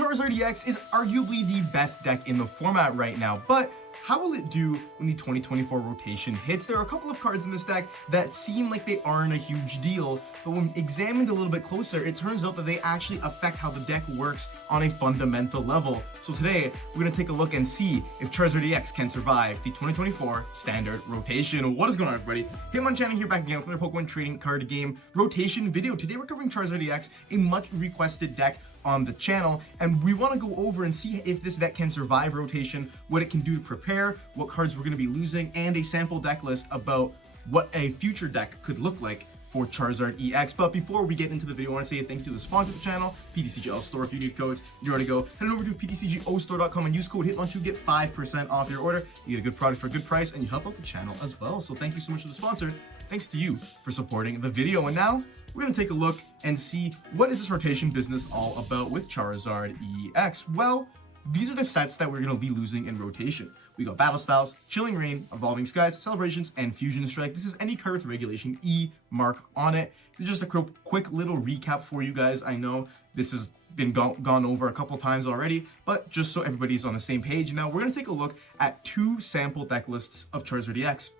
Charizard EX is arguably the best deck in the format right now, but how will it do when the 2024 rotation hits? There are a couple of cards in this deck that seem like they aren't a huge deal, but when examined a little bit closer, it turns out that they actually affect how the deck works on a fundamental level. So today, we're going to take a look and see if Charizard EX can survive the 2024 standard rotation. What is going on, everybody? Hitmonchan here back again with another Pokemon trading card game rotation video. Today we're covering Charizard EX, a much requested deck on the channel, and we want to go over and see if this deck can survive rotation, what it can do to prepare, what cards we're going to be losing, and a sample deck list about what a future deck could look like for Charizard EX. But before we get into the video, I want to say thank you to the sponsor of the channel, PTCGO Store. If you need codes, you already go. Head over to ptcgostore.com and use code HITMON to get 5% off your order. You get a good product for a good price, and you help out the channel as well. So thank you so much to the sponsor. Thanks to you for supporting the video. And now we're going to take a look and see what is this rotation business all about with Charizard EX. Well, these are the sets that we're going to be losing in rotation. We got Battle Styles, Chilling Reign, Evolving Skies, Celebrations, and Fusion Strike. This is any card with Regulation E mark on it. This is just a quick little recap for you guys. I know this has been gone over a couple times already, but just so everybody's on the same page. Now we're going to take a look at two sample deck lists of Charizard EX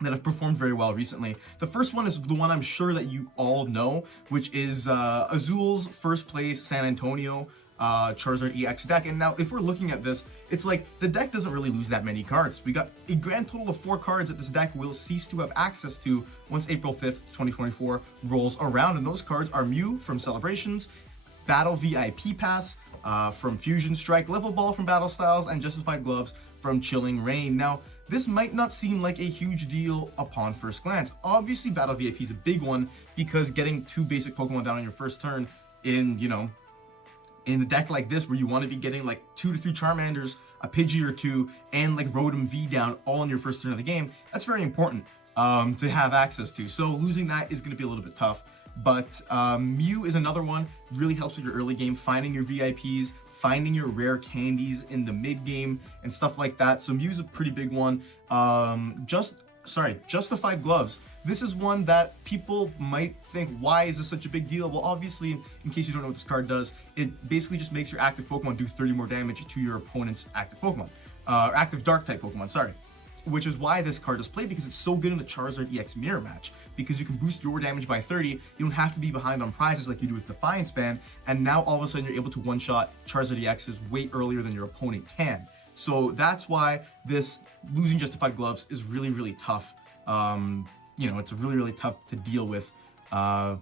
that have performed very well recently. The first one is the one I'm sure that you all know, which is Azul's first place San Antonio Charizard EX deck. And now if we're looking at this, it's like the deck doesn't really lose that many cards. We got a grand total of 4 cards that this deck will cease to have access to once April 5th, 2024 rolls around. And those cards are Mew from Celebrations, Battle VIP Pass from Fusion Strike, Level Ball from Battle Styles, and Justified Gloves from Chilling Reign. Now, this might not seem like a huge deal upon first glance. Obviously, Battle VIP is a big one because getting 2 basic Pokemon down on your first turn in, in a deck like this where you want to be getting like 2 to 3 Charmanders, a Pidgey or 2, and like Rotom V down all on your first turn of the game, that's very important to have access to. So losing that is going to be a little bit tough. But Mew is another one, really helps with your early game, finding your VIPs, finding your rare candies in the mid game and stuff like that. So Mew's a pretty big one. Justified Gloves. This is one that people might think, why is this such a big deal? Well, obviously, in case you don't know what this card does, it basically just makes your active Pokemon do 30 more damage to your opponent's active Pokemon, or active Dark type Pokemon, sorry. Which is why this card is played, because it's so good in the Charizard EX mirror match, because you can boost your damage by 30, you don't have to be behind on prizes like you do with Defiance Band, and now all of a sudden you're able to one-shot Charizard EXs way earlier than your opponent can. So that's why this losing Justified Gloves is really, really tough. It's really tough to deal with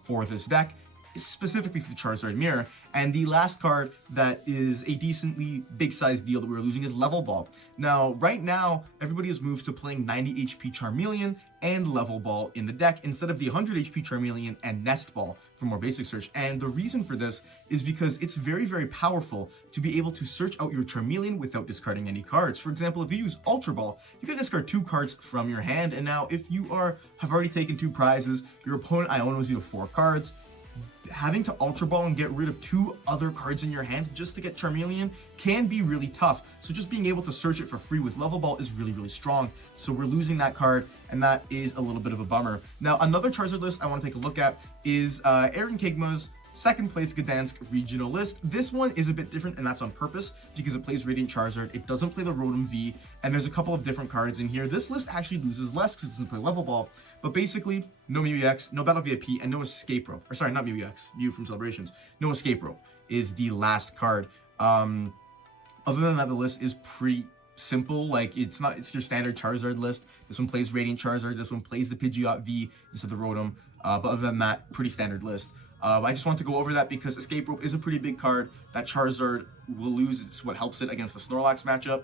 for this deck, specifically for the Charizard Mirror. And the last card that is a decently big-sized deal that we're losing is Level Ball. Now, right now, everybody has moved to playing 90 HP Charmeleon and Level Ball in the deck instead of the 100 HP Charmeleon and Nest Ball for more basic search. And the reason for this is because it's very, very powerful to be able to search out your Charmeleon without discarding any cards. For example, if you use Ultra Ball, you can discard 2 cards from your hand. And now, if you have already taken 2 prizes, your opponent owns you to 4 cards. Having to Ultra Ball and get rid of 2 other cards in your hand just to get Charmeleon can be really tough. So just being able to search it for free with Level Ball is really, really strong. So we're losing that card, and that is a little bit of a bummer. Now, another Charizard list I want to take a look at is Aaron Kigma's second place Gdansk regional list. This one is a bit different, and that's on purpose because it plays Radiant Charizard. It doesn't play the Rotom V, and there's a couple of different cards in here. This list actually loses less because it doesn't play Level Ball, but basically no Mew EX, no Battle VIP, and no Escape Rope. Or sorry, not Mew EX, Mew from Celebrations. No Escape Rope is the last card. Other than that, the list is pretty simple. Like, it's your standard Charizard list. This one plays Radiant Charizard. This one plays the Pidgeot V instead of the Rotom. But other than that, pretty standard list. I just want to go over that because Escape Rope is a pretty big card that Charizard will lose. It's what helps it against the Snorlax matchup,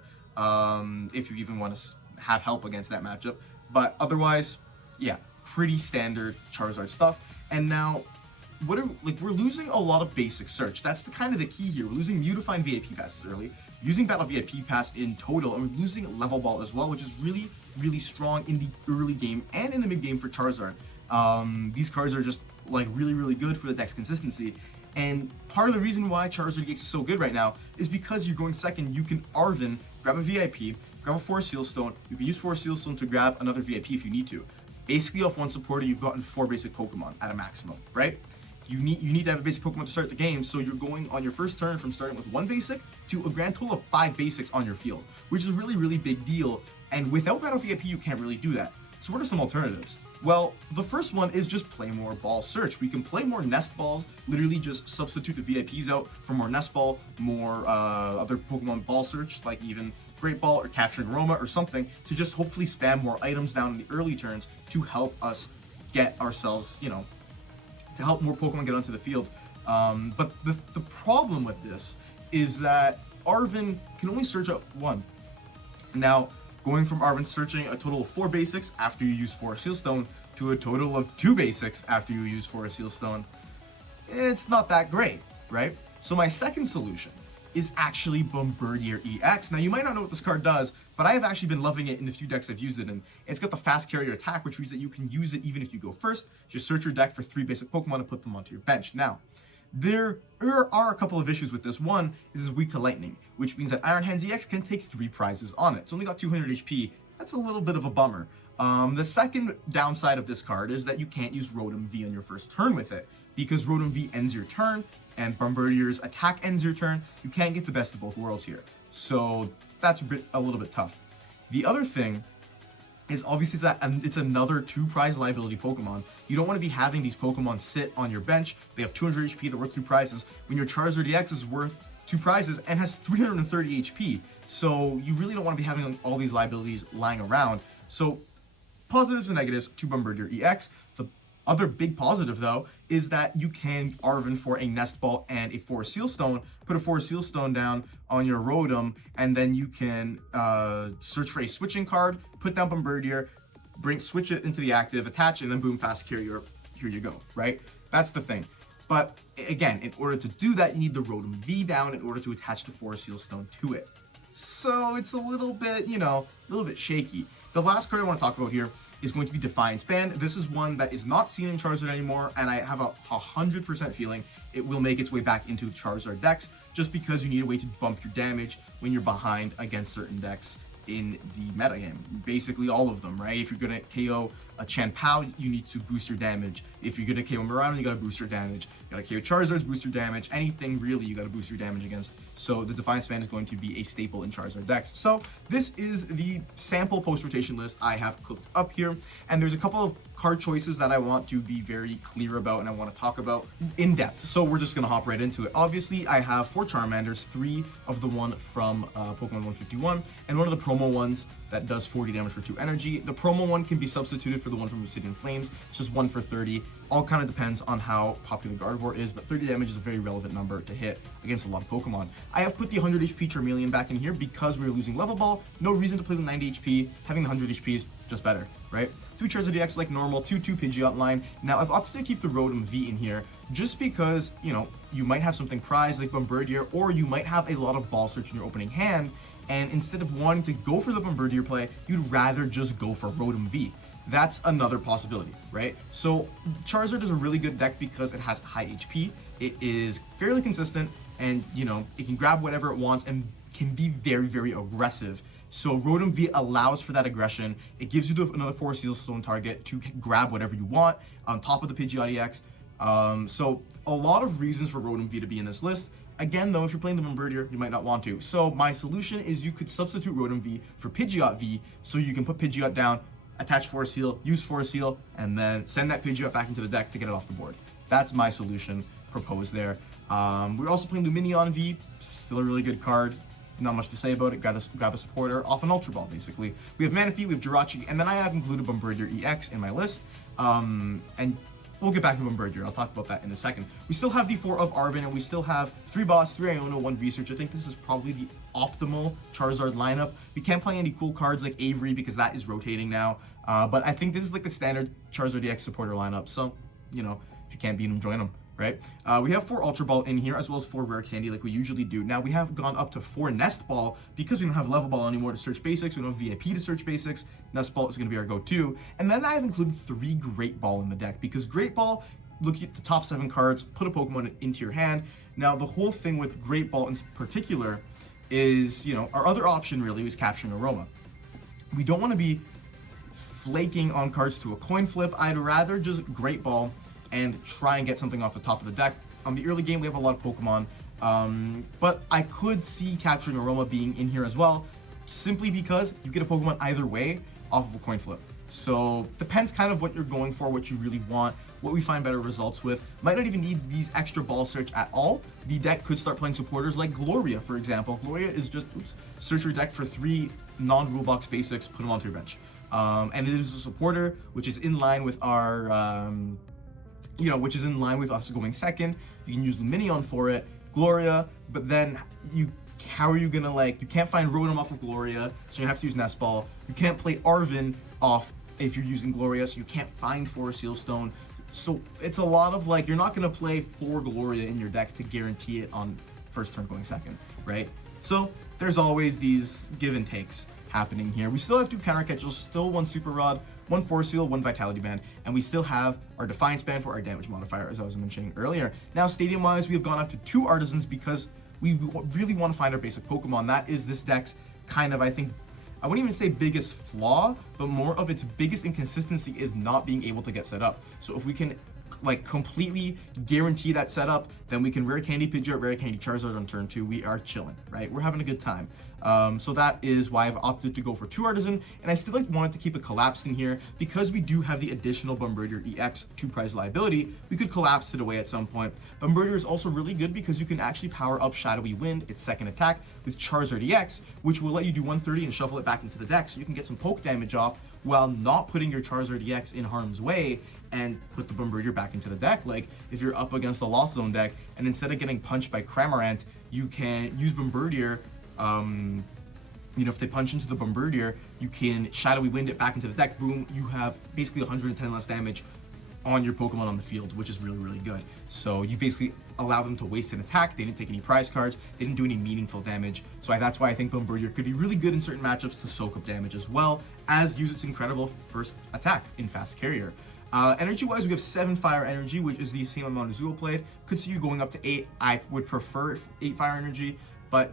if you even want to have help against that matchup. But otherwise, yeah, pretty standard Charizard stuff. And now, we're losing a lot of basic search. That's the kind of the key here. We're losing Mew to find VIP passes early, using Battle VIP Pass in total, and we're losing Level Ball as well, which is really, really strong in the early game and in the mid game for Charizard. These cards are just like really, really good for the deck's consistency. And part of the reason why Charizard EX is so good right now is because you're going second. You can Arven, grab a VIP, grab a 4 Seal Stone. You can use 4 Seal Stone to grab another VIP if you need to. Basically, off one supporter, you've gotten 4 basic Pokemon at a maximum, right? you need to have a basic Pokemon to start the game, so you're going on your first turn from starting with 1 basic to a grand total of 5 basics on your field, which is a really big deal, and without Battle VIP you can't really do that. So what are some alternatives? Well, the first one is just play more ball search. We can play more nest balls, literally just substitute the VIPs out for more nest ball, more other Pokemon ball search, like even Great Ball or Capturing Aroma or something, to just hopefully spam more items down in the early turns to help us get ourselves, you know, to help more Pokemon get onto the field. But the problem with this is that Arven can only search up 1. Now, going from Arven searching a total of 4 basics after you use 4 Seal Stone to a total of 2 basics after you use 4 Seal Stone, it's not that great, right? So my second solution is actually Bombardier EX. Now, you might not know what this card does, but I have actually been loving it in the few decks I've used it in. It's got the fast carrier attack, which means that you can use it even if you go first. Just search your deck for 3 basic Pokemon and put them onto your bench. Now, there are a couple of issues with this. One is it's weak to lightning, which means that Iron Hands EX can take 3 prizes on it. It's only got 200 HP. That's a little bit of a bummer. The second downside of this card is that you can't use Rotom V on your first turn with it, because Rotom V ends your turn and Bombardier's attack ends your turn. You can't get the best of both worlds here. So that's a little bit tough. The other thing is obviously that it's another 2 prize liability Pokemon. You don't want to be having these Pokemon sit on your bench. They have 200 HP, they're worth 2 prizes, when your Charizard EX is worth 2 prizes and has 330 HP. So you really don't want to be having all these liabilities lying around. So positives and negatives to Bombardier EX. The other big positive, though, is that you can Arven for a Nest Ball and a 4 Seal Stone, put a 4 Seal Stone down on your Rotom, and then you can search for a switching card, put down Bombardier, switch it into the active, attach, and then boom, fast carrier, here you go, right? That's the thing. But again, in order to do that, you need the Rotom V down in order to attach the 4 Seal Stone to it. So it's a little bit, you know, a little bit shaky. The last card I want to talk about here is going to be Defiance Band. This is one that is not seen in Charizard anymore, and I have a 100% feeling it will make its way back into Charizard decks, just because you need a way to bump your damage when you're behind against certain decks in the metagame. Basically all of them, right? If you're gonna KO a Chien-Pao, you need to boost your damage. If you're gonna KO Miraidon, you gotta boost your damage. You gotta KO Charizards, boost your damage. Anything really, you gotta boost your damage against. So the Defiance Band is going to be a staple in Charizard decks. So this is the sample post-rotation list I have cooked up here, and there's a couple of card choices that I want to be very clear about and I want to talk about in depth. So we're just gonna hop right into it. Obviously, I have 4 Charmanders, 3 of the one from Pokemon 151, and one of the promo ones that does 40 damage for 2 energy. The promo one can be substituted for the one from Obsidian Flames. It's just 1 for 30. All kind of depends on how popular Gardevoir is, but 30 damage is a very relevant number to hit against a lot of Pokemon. I have put the 100 HP Charmeleon back in here because we're losing Level Ball. No reason to play the 90 HP. Having the 100 HP is just better, right? 3 Charizard EX like normal, 2 Pidgeot line. Now, I've opted to keep the Rotom V in here just because, you know, you might have something prized like Bombardier, or you might have a lot of ball search in your opening hand, and instead of wanting to go for the Bombardier play, you'd rather just go for Rotom V. That's another possibility, right? So Charizard is a really good deck because it has high HP, it is fairly consistent, and, you know, it can grab whatever it wants and can be very aggressive. So Rotom V allows for that aggression. It gives you another 4 Seal Stone target to grab whatever you want on top of the Pidgeot EX. So a lot of reasons for Rotom V to be in this list. Again, though, if you're playing the Bombardier, you might not want to. So my solution is you could substitute Rotom V for Pidgeot V, so you can put Pidgeot down, attach 4 Seal, use 4 Seal, and then send that Pidgeot back into the deck to get it off the board. That's my solution proposed there. We're also playing Lumineon V, still a really good card. Not much to say about it. Grab a supporter off an Ultra Ball, basically. We have Manaphy, we have Jirachi, and then I have included Bombardier EX in my list. And we'll get back to Bombardier. I'll talk about that in a second. We still have the 4 of Arven, and we still have 3 Boss, 3 Iono, 1 Research. I think this is probably the optimal Charizard lineup. We can't play any cool cards like Avery because that is rotating now. But I think this is like the standard Charizard EX supporter lineup. So, you know, if you can't beat them, join them. Right? We have 4 Ultra Ball in here, as well as 4 Rare Candy like we usually do. Now, we have gone up to 4 Nest Ball because we don't have Level Ball anymore to search basics. We don't have VIP to search basics. Nest Ball is going to be our go-to. And then I have included 3 Great Ball in the deck because Great Ball, look at the top 7 cards, put a Pokemon into your hand. Now, the whole thing with Great Ball in particular is, you know, our other option really was Capturing Aroma. We don't want to be flaking on cards to a coin flip. I'd rather just Great Ball and try and get something off the top of the deck. On the early game, we have a lot of Pokemon, but I could see Capturing Aroma being in here as well, simply because you get a Pokemon either way off of a coin flip. So depends kind of what you're going for, what you really want, what we find better results with. Might not even need these extra ball search at all. The deck could start playing supporters like Gloria, for example. Gloria is just, search your deck for 3 non-rule box basics, put them onto your bench. And it is a supporter, which is in line with our, which is in line with us going second. You can use Lumineon for it, Gloria, but then how are you gonna you can't find Rotom off of Gloria, so you have to use Nest Ball. You can't play Arven off if you're using Gloria, so you can't find Forest Seal Stone. So it's a lot of you're not gonna play 4 Gloria in your deck to guarantee it on first turn going second, right? So there's always these give and takes happening here. We still have 2 counter catches, still 1 Super Rod, 1 Force Seal, 1 Vitality Band, and we still have our Defiance Band for our damage modifier, as I was mentioning earlier. Now, stadium-wise, we have gone up to 2 Artisans because we really want to find our basic Pokemon. That is this deck's kind of, I think, I wouldn't even say biggest flaw, but more of its biggest inconsistency is not being able to get set up. So if we can completely guarantee that setup, then we can Rare Candy Pidgeot, Rare Candy Charizard on turn 2. We are chilling, right? We're having a good time. So that is why I've opted to go for 2 Artisan, and I still wanted to keep it collapsed in here because we do have the additional Bombardier EX 2 prize liability. We could collapse it away at some point. Bombardier is also really good because you can actually power up Shadowy Wind, its second attack, with Charizard EX, which will let you do 130 and shuffle it back into the deck, so you can get some poke damage off while not putting your Charizard EX in harm's way and put the Bombardier back into the deck. Like if you're up against a Lost Zone deck and instead of getting punched by Cramorant, you can use Bombardier. If they punch into the Bombardier, you can Shadowy Wind it back into the deck. Boom, you have basically 110 less damage on your Pokemon on the field, which is really, really good. So you basically allow them to waste an attack. They didn't take any prize cards. They didn't do any meaningful damage. So that's why I think Bombardier could be really good in certain matchups to soak up damage as well as use its incredible first attack in Fast Carrier. Energy-wise, we have 7 Fire Energy, which is the same amount as Zool played. Could see you going up to 8. I would prefer 8 Fire Energy, but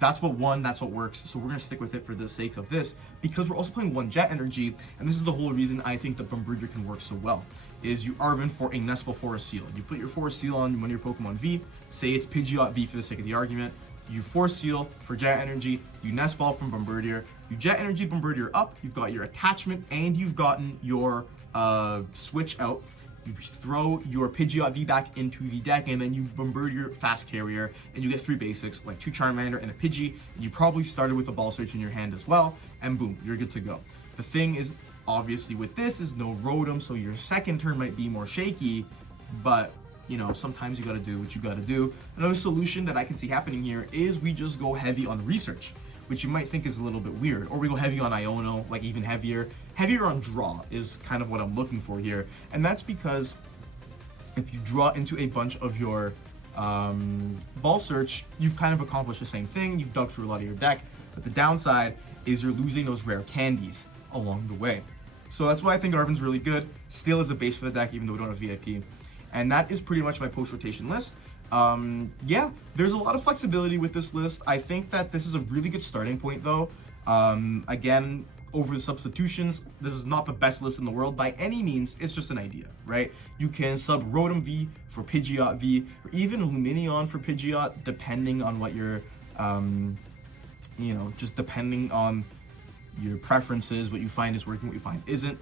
that's what works. So we're gonna stick with it for the sake of this, because we're also playing 1 Jet Energy, and this is the whole reason I think the Bombardier can work so well. Is you Arven for a Nest Ball Forest Seal. You put your Forest Seal on one of your Pokemon V, say it's Pidgeot V for the sake of the argument. You Force Seal for Jet Energy, you Nest Ball from Bombardier, you Jet Energy Bombardier up, you've got your attachment, and you've gotten your switch out. You throw your Pidgeot V back into the deck, and then you Bombardier Fast Carrier, and you get 3 basics, like 2 Charmander and a Pidgey, and you probably started with a Ball Search in your hand as well, and boom, you're good to go. The thing is, obviously with this is no Rotom, so your second turn might be more shaky, but sometimes you gotta do what you gotta do. Another solution that I can see happening here is we just go heavy on research, which you might think is a little bit weird, or we go heavy on Iono, like even heavier. Heavier on draw is kind of what I'm looking for here, and that's because if you draw into a bunch of your Ball Search, you've kind of accomplished the same thing. You've dug through a lot of your deck, but the downside is you're losing those rare candies along the way. So that's why I think Arven's really good, still as a base for the deck, even though we don't have VIP. And that is pretty much my post-rotation list. Yeah, there's a lot of flexibility with this list. I think that this is a really good starting point though. Again, over the substitutions, this is not the best list in the world by any means. It's just an idea, right? You can sub Rotom V for Pidgeot V, or even Lumineon for Pidgeot, depending on what your, just depending on your preferences, what you find is working, what you find isn't.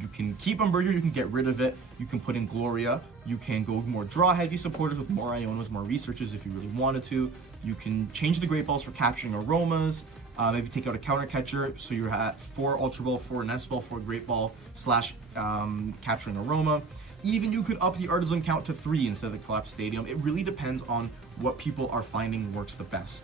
You can keep Bombardier, you can get rid of it, you can put in Gloria, you can go more draw heavy supporters with more Ionos, more researches if you really wanted to. You can change the Great Balls for Capturing Aromas, maybe take out a counter catcher, so you're at 4 Ultra Ball, 4 Nest Ball, 4 Great Ball / Capturing Aroma. Even you could up the Artisan count to 3 instead of the Collapse Stadium. It really depends on what people are finding works the best.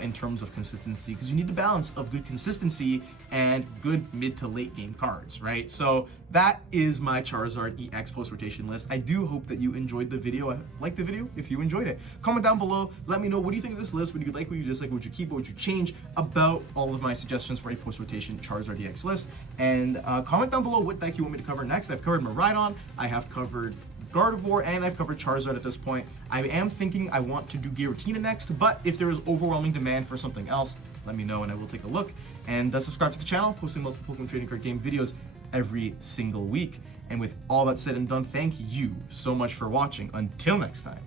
In terms of consistency, because you need the balance of good consistency and good mid to late game cards, right? So that is my Charizard EX post-rotation list. I do hope that you enjoyed the video. Like the video if you enjoyed it. Comment down below, let me know what do you think of this list, what do you like, what you dislike, what would you keep, what would you change about all of my suggestions for a post-rotation Charizard EX list. And comment down below what deck you want me to cover next. I've covered Miraidon, I have covered Gardevoir, and I've covered Charizard at this point. I am thinking I want to do Giratina next, but if there is overwhelming demand for something else, let me know and I will take a look. And subscribe to the channel, posting multiple Pokemon trading card game videos every single week. And with all that said and done, thank you so much for watching. Until next time,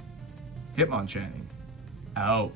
Hitmonchan out.